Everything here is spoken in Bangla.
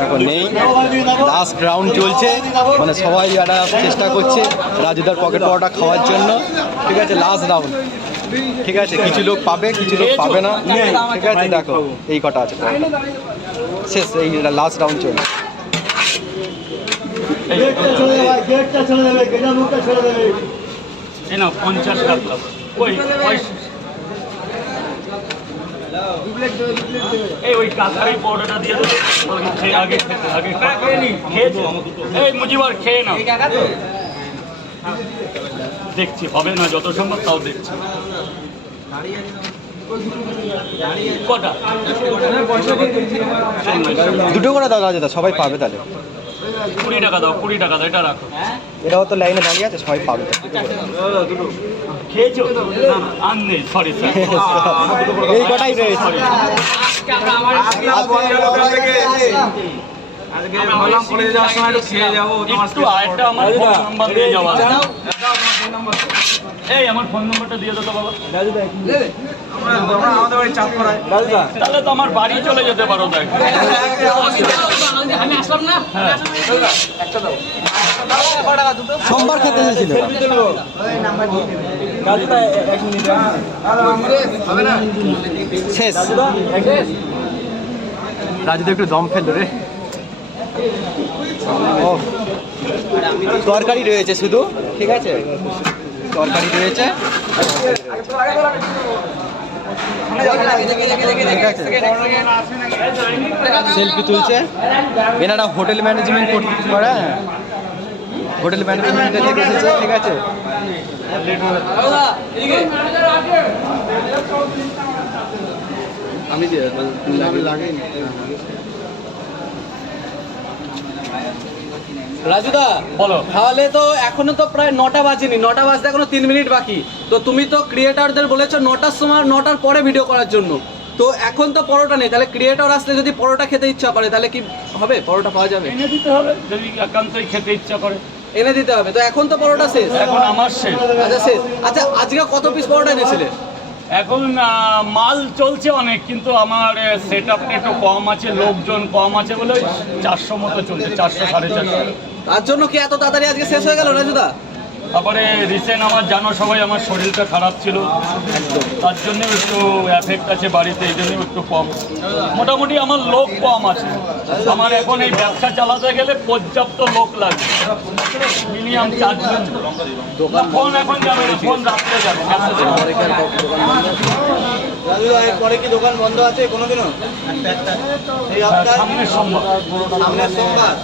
দেখো নেই, লাস্ট রাউন্ড চলছে, মানে সবাই একটা চেষ্টা করছে রাজুদার পকেট পাওয়াটা খাওয়ার জন্য। ঠিক আছে, লাস্ট রাউন্ড। ঠিক আছে, কিছু লোক পাবে, কিছু লোক পাবে না। ঠিক আছে, দেখো এই কটা আছে, শেষ, এই লাস্ট রাউন্ড চলছে। দেখছি হবে না, যত সম্ভব তাও দেখছি। কটা? দুটো করে দাও রাজুদা, সবাই পাবে তাহলে। 20 টাকা দাও, 20 টাকা দাও, এটা রাখো। এটাও তো লাইনে দাঁড়িয়ে আছে, সবাই পাবে। খেয়েছো? আর নেই, সরি স্যার। এই কটাই রয়েছে। একটু আরেকটা আমার ফোন নাম্বার দিয়ে যাওয়া। এই আমার ফোন নাম্বারটা দিয়ে দাও তো বাবা। তাহলে তো আমার বাড়ি চলে যেতে পারো। দেখ আমি আসলাম না। সোমবার খেতে এসেছিল। শেষ। রাজুদা একটু দম ফেললো রে। ও, তরকারি রয়েছে শুধু। ঠিক আছে, তরকারি রয়েছে। সেলফি তুলছে। এনারা হোটেল ম্যানেজমেন্ট করে, হোটেল ম্যানেজমেন্টে থেকে এসেছে। ঠিক আছে, আমি রাজুদা বলো। তাহলে তো এখনো তো প্রায় 9টা বাজেনি, 9টা বাজতে এখনো 3 মিনিট বাকি। তো তুমি তো ক্রিয়েটারদের বলেছো 9টার সময়, 9টার পরে ভিডিও করার জন্য। তো এখন তো পরোটা নেই, তাহলে ক্রিয়েটর আসলে যদি পরোটা খেতে ইচ্ছা করে তাহলে কি হবে? পরোটা পাওয়া যাবে? এনে দিতে হবে, যদি একান্তই খেতে ইচ্ছা করে এনে দিতে হবে। তো এখন তো পরোটা শেষ। এখন আমার শেষ। আচ্ছা শেষ। আচ্ছা আজকে কত পিস পরোটা এনেছিলে? এখন মাল চলছে অনেক, কিন্তু আমার সেট আপটা একটু কম আছে, লোকজন কম আছে বলে 400 মতো চলছে, 400 450। তার জন্য কি এত তাড়াতাড়ি আজকে শেষ হয়ে গেল রাজুদা? তারপরে রিসেন্ট আমার জানো সবাই আমার শরীরটা খারাপ ছিল, তার জন্য একটু এফেক্ট আছে বাড়িতে, এই জন্য একটু কম। মোটামুটি আমার লোক কম আছে। আমার এখন এই ব্যবসা চালাতে গেলে পর্যাপ্ত লোক লাগে, মিনিমাম 4 জন। ফোন এখন যাবে না, ফোন রাত্রে যাবে। রাজুদা এরপরে কি দোকান বন্ধ আছে কোনোদিনও? সামনের সোমবার।